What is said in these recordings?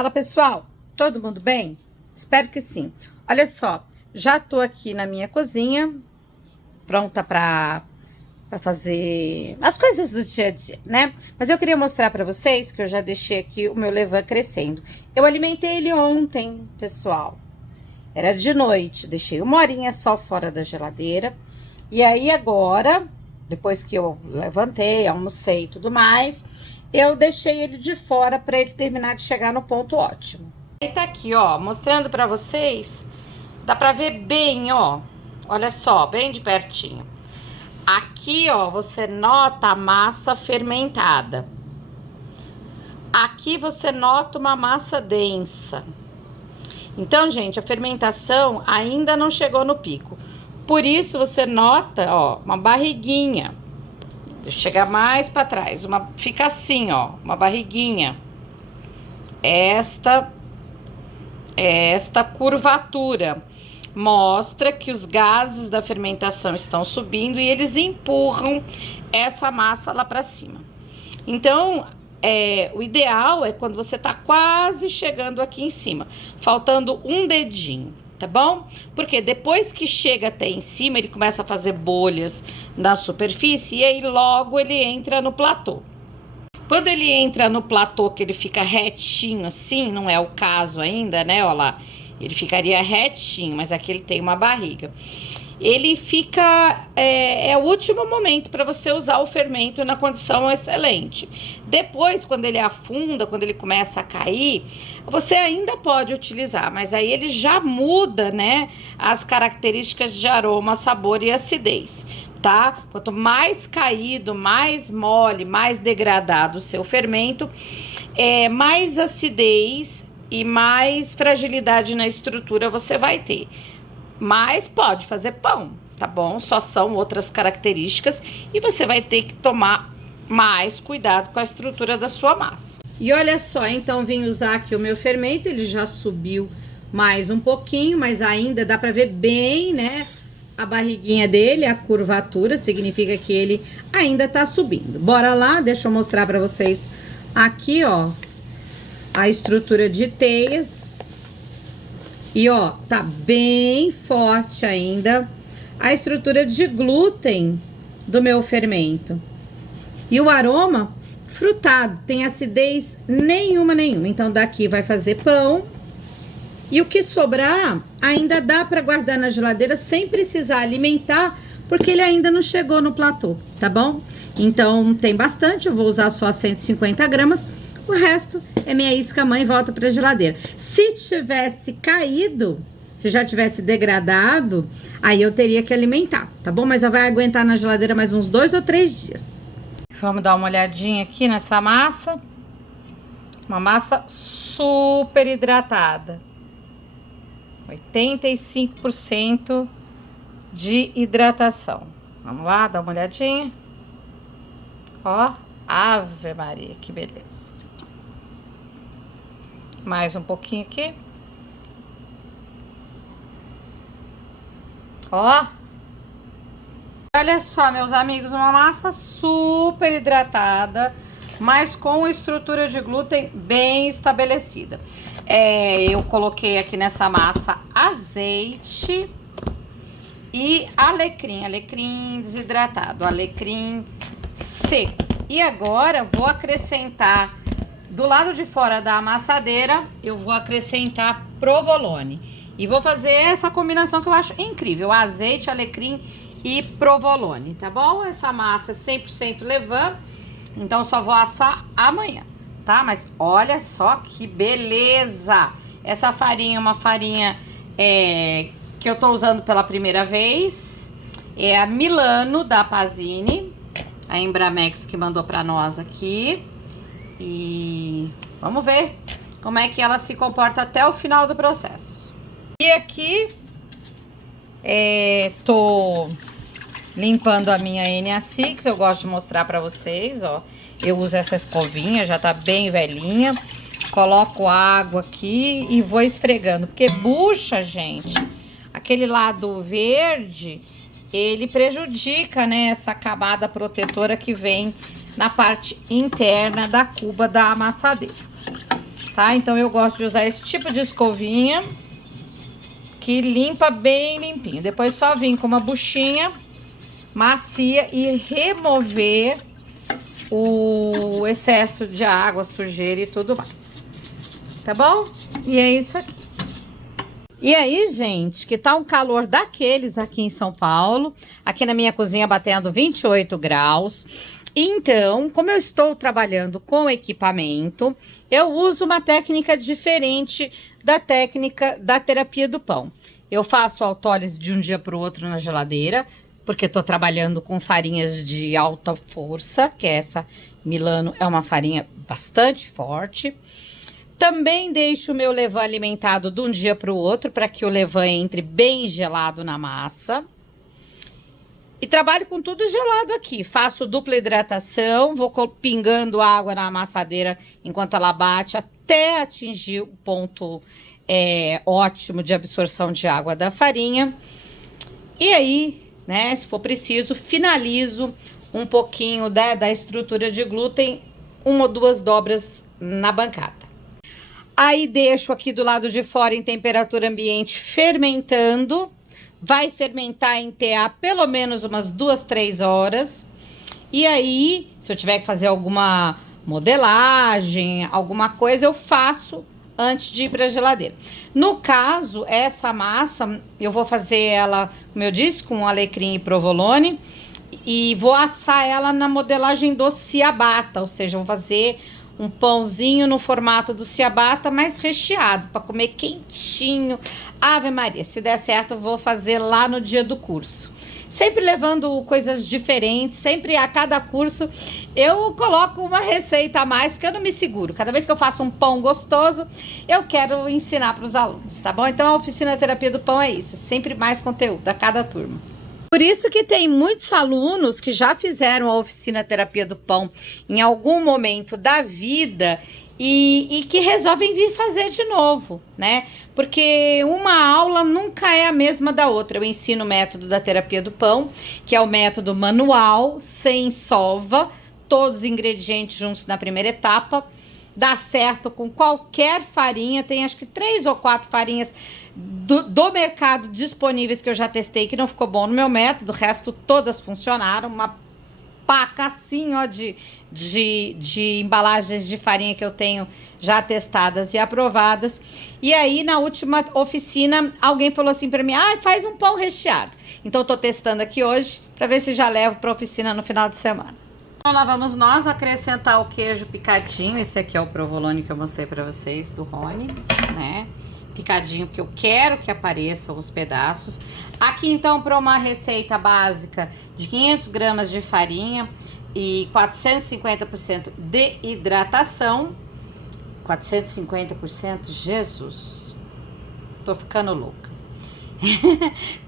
Fala, pessoal! Todo mundo bem? Espero que sim. Olha só, já tô aqui na minha cozinha, pronta para fazer as coisas do dia a dia, né? Mas eu queria mostrar para vocês que eu já deixei aqui o meu levain crescendo. Eu alimentei ele ontem, pessoal. Era de noite, deixei 1 horinha só fora da geladeira. E aí agora, depois que eu levantei, almocei e tudo mais, eu deixei ele de fora para ele terminar de chegar no ponto ótimo. Ele tá aqui, ó, mostrando para vocês. Dá para ver bem, ó. Olha só, bem de pertinho. Aqui, ó, você nota a massa fermentada. Aqui você nota uma massa densa. Então, gente, a fermentação ainda não chegou no pico. Por isso, você nota, ó, uma barriguinha. Deixa eu chegar mais para trás. Fica assim, ó, uma barriguinha. Esta curvatura mostra que os gases da fermentação estão subindo e eles empurram essa massa lá para cima. Então, o ideal é quando você tá quase chegando aqui em cima, faltando um dedinho, tá bom? Porque depois que chega até em cima, ele começa a fazer bolhas na superfície e aí logo ele entra no platô. Quando ele entra no platô, que ele fica retinho assim, não é o caso ainda, né? Olha lá, ele ficaria retinho, mas aqui ele tem uma barriga. Ele fica, é o último momento para você usar o fermento na condição excelente. Depois, quando ele afunda, quando ele começa a cair, você ainda pode utilizar, mas aí ele já muda, né, as características de aroma, sabor e acidez, tá? Quanto mais caído, mais mole, mais degradado o seu fermento, mais acidez e mais fragilidade na estrutura você vai ter. Mas pode fazer pão, tá bom? Só são outras características e você vai ter que tomar mais cuidado com a estrutura da sua massa. E olha só, então vim usar aqui o meu fermento, ele já subiu mais um pouquinho, mas ainda dá pra ver bem, né? A barriguinha dele, a curvatura, significa que ele ainda tá subindo. Bora lá, deixa eu mostrar pra vocês aqui, ó, a estrutura de teias. E ó, tá bem forte ainda a estrutura de glúten do meu fermento. E o aroma frutado, tem acidez nenhuma. Então daqui vai fazer pão. E o que sobrar ainda dá para guardar na geladeira sem precisar alimentar, porque ele ainda não chegou no platô, tá bom? Então tem bastante, eu vou usar só 150 gramas. O resto é minha isca mãe e volta pra geladeira. Se tivesse caído, se já tivesse degradado, aí eu teria que alimentar, tá bom? Mas ela vai aguentar na geladeira mais uns 2 ou 3 dias. Vamos dar uma olhadinha aqui nessa massa. Uma massa super hidratada. 85% de hidratação. Vamos lá, dar uma olhadinha. Ó, Ave Maria, que beleza. Mais um pouquinho aqui. Ó. Olha só, meus amigos, uma massa super hidratada, mas com estrutura de glúten bem estabelecida. Eu coloquei aqui nessa massa azeite e alecrim desidratado, alecrim seco. E agora vou acrescentar do lado de fora da amassadeira, eu vou acrescentar provolone. E vou fazer essa combinação que eu acho incrível, azeite, alecrim e provolone, tá bom? Essa massa é 100% levain, então só vou assar amanhã, tá? Mas olha só que beleza! Essa farinha é uma farinha que eu tô usando pela primeira vez. É a Milano da Pazini, a Embramex que mandou pra nós aqui. E vamos ver como é que ela se comporta até o final do processo. E aqui, tô limpando a minha NA6, eu gosto de mostrar pra vocês, ó. Eu uso essa escovinha, já tá bem velhinha. Coloco água aqui e vou esfregando, porque bucha, gente, aquele lado verde, ele prejudica, né, essa camada protetora que vem na parte interna da cuba da amassadeira. tá? Então eu gosto de usar esse tipo de escovinha que limpa bem limpinho. Depois só vir com uma buchinha macia e remover o excesso de água, sujeira e tudo mais. Tá bom? E é isso aqui. E aí, gente, que tá um calor daqueles aqui em São Paulo, aqui na minha cozinha batendo 28 graus. Então, como eu estou trabalhando com equipamento, eu uso uma técnica diferente da técnica da terapia do pão. Eu faço autólise de um dia para o outro na geladeira, porque estou trabalhando com farinhas de alta força, que essa Milano é uma farinha bastante forte. Também deixo o meu levain alimentado de um dia para o outro, para que o levain entre bem gelado na massa. E trabalho com tudo gelado aqui. Faço dupla hidratação, vou pingando água na amassadeira enquanto ela bate, até atingir o ponto ótimo de absorção de água da farinha. E aí, né, se for preciso, finalizo um pouquinho da estrutura de glúten, 1 ou 2 dobras na bancada. Aí deixo aqui do lado de fora em temperatura ambiente fermentando. Vai fermentar em TA pelo menos umas 2, 3 horas. E aí, se eu tiver que fazer alguma modelagem, alguma coisa, eu faço antes de ir para a geladeira. No caso, essa massa, eu vou fazer ela, como eu disse, com alecrim e provolone. E vou assar ela na modelagem do ciabatta, ou seja, vou fazer um pãozinho no formato do ciabatta, mais recheado, para comer quentinho. Ave Maria, se der certo, eu vou fazer lá no dia do curso. Sempre levando coisas diferentes, sempre a cada curso eu coloco uma receita a mais, porque eu não me seguro. Cada vez que eu faço um pão gostoso, eu quero ensinar para os alunos, tá bom? Então a oficina terapia do pão é isso, sempre mais conteúdo a cada turma. Por isso que tem muitos alunos que já fizeram a oficina terapia do pão em algum momento da vida e que resolvem vir fazer de novo, né? Porque uma aula nunca é a mesma da outra. Eu ensino o método da terapia do pão, que é o método manual, sem sova, todos os ingredientes juntos na primeira etapa. Dá certo com qualquer farinha, tem acho que 3 ou 4 farinhas do mercado disponíveis que eu já testei, que não ficou bom no meu método, o resto todas funcionaram, uma paca assim, ó, de embalagens de farinha que eu tenho já testadas e aprovadas. E aí, na última oficina, alguém falou assim pra mim, faz um pão recheado. Então, eu tô testando aqui hoje, pra ver se já levo pra oficina no final de semana. Então, lá vamos nós acrescentar o queijo picadinho. Esse aqui é o provolone que eu mostrei pra vocês, do Rony, né? Picadinho, porque eu quero que apareçam os pedaços. Aqui, então, para uma receita básica de 500 gramas de farinha e 450% de hidratação. 450%? Jesus! Tô ficando louca.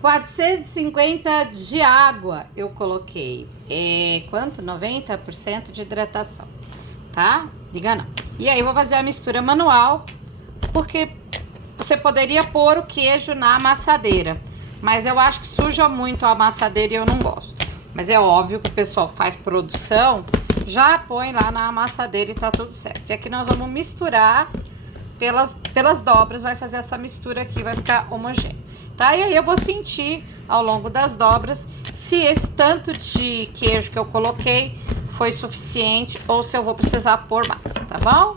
450 de água eu coloquei. Quanto? 90% de hidratação, tá? Liga não. E aí, eu vou fazer a mistura manual, porque você poderia pôr o queijo na amassadeira, mas eu acho que suja muito a amassadeira e eu não gosto. Mas é óbvio que o pessoal que faz produção já põe lá na amassadeira e tá tudo certo. E aqui nós vamos misturar pelas dobras, vai fazer essa mistura aqui, vai ficar homogêneo, tá? E aí eu vou sentir ao longo das dobras se esse tanto de queijo que eu coloquei foi suficiente ou se eu vou precisar pôr mais, tá bom?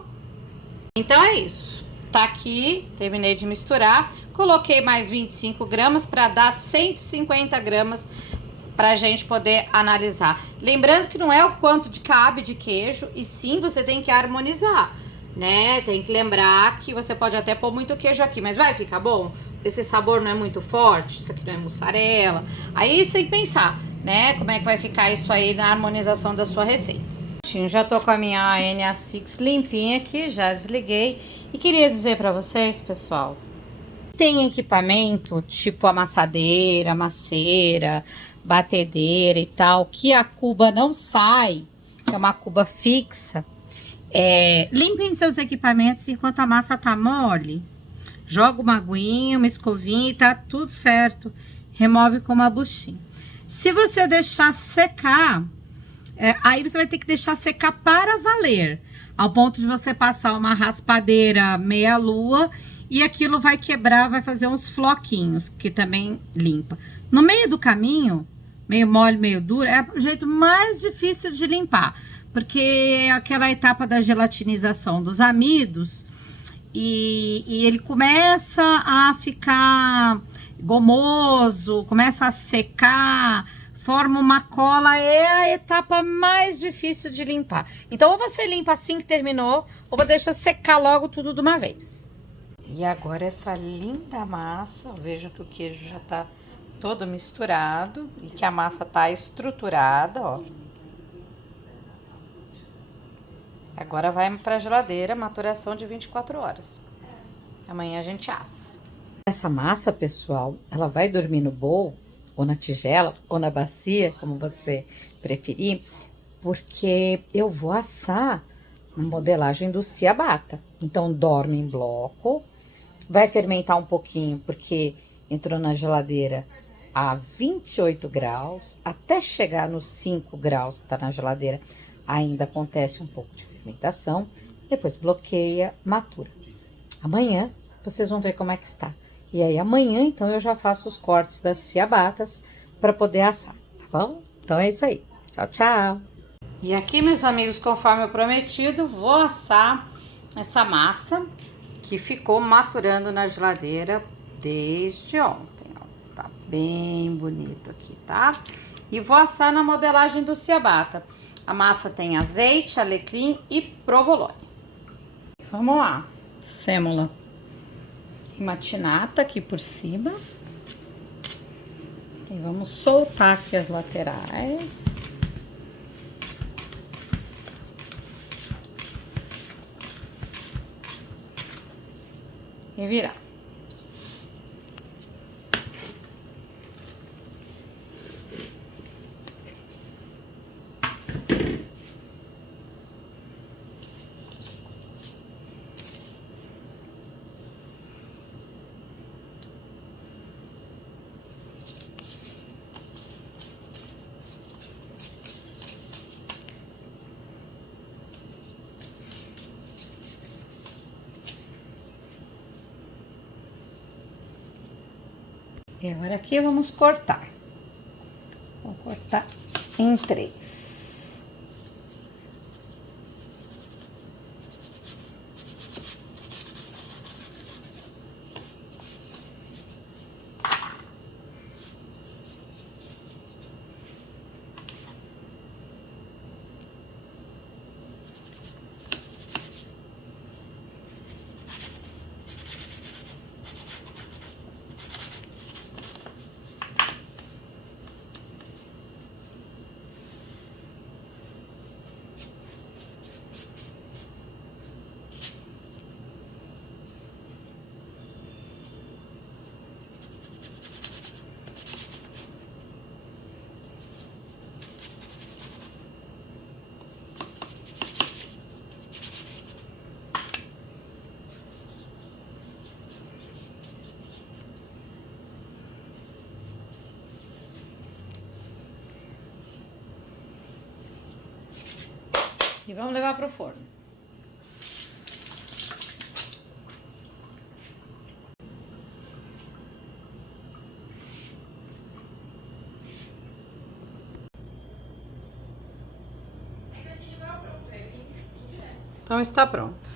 Então é isso. Tá aqui, terminei de misturar, coloquei mais 25 gramas para dar 150 gramas pra gente poder analisar. Lembrando que não é o quanto de cabe de queijo, e sim você tem que harmonizar, né? Tem que lembrar que você pode até pôr muito queijo aqui, mas vai ficar bom? Esse sabor não é muito forte, isso aqui não é mussarela. Aí você tem que pensar, né? Como é que vai ficar isso aí na harmonização da sua receita. Já tô com a minha NA6 limpinha aqui, já desliguei. E queria dizer para vocês, pessoal, tem equipamento tipo amassadeira, maceira, batedeira e tal, que a cuba não sai, que é uma cuba fixa. Limpem seus equipamentos enquanto a massa tá mole. Joga uma aguinha, uma escovinha e tá tudo certo. Remove com uma buchinha. Se você deixar secar, aí você vai ter que deixar secar para valer. ao ponto de você passar uma raspadeira meia-lua e aquilo vai quebrar, vai fazer uns floquinhos, que também limpa. No meio do caminho, meio mole, meio duro, é o jeito mais difícil de limpar, porque é aquela etapa da gelatinização dos amidos e ele começa a ficar gomoso, começa a secar, forma uma cola, é a etapa mais difícil de limpar. Então, ou você limpa assim que terminou, ou deixa secar logo tudo de uma vez. E agora essa linda massa, vejam que o queijo já tá todo misturado e que a massa tá estruturada, ó. Agora vai pra geladeira, maturação de 24 horas. Amanhã a gente assa. Essa massa, pessoal, ela vai dormir no bowl, ou na tigela, ou na bacia, como você preferir, porque eu vou assar na modelagem do ciabatta. Então, dorme em bloco, vai fermentar um pouquinho, porque entrou na geladeira a 28 graus, até chegar nos 5 graus que tá na geladeira, ainda acontece um pouco de fermentação, depois bloqueia, matura. Amanhã, vocês vão ver como é que está. E aí, amanhã, então, eu já faço os cortes das ciabattas para poder assar, tá bom? Então, é isso aí. Tchau, tchau! E aqui, meus amigos, conforme eu prometido, vou assar essa massa que ficou maturando na geladeira desde ontem, ó. Tá bem bonito aqui, tá? E vou assar na modelagem do ciabatta. A massa tem azeite, alecrim e provolone. Vamos lá. Sêmola matinata aqui por cima. E vamos soltar aqui as laterais. E virar. E agora aqui vamos cortar. Vou cortar em 3. E vamos levar para o forno. Então está pronto.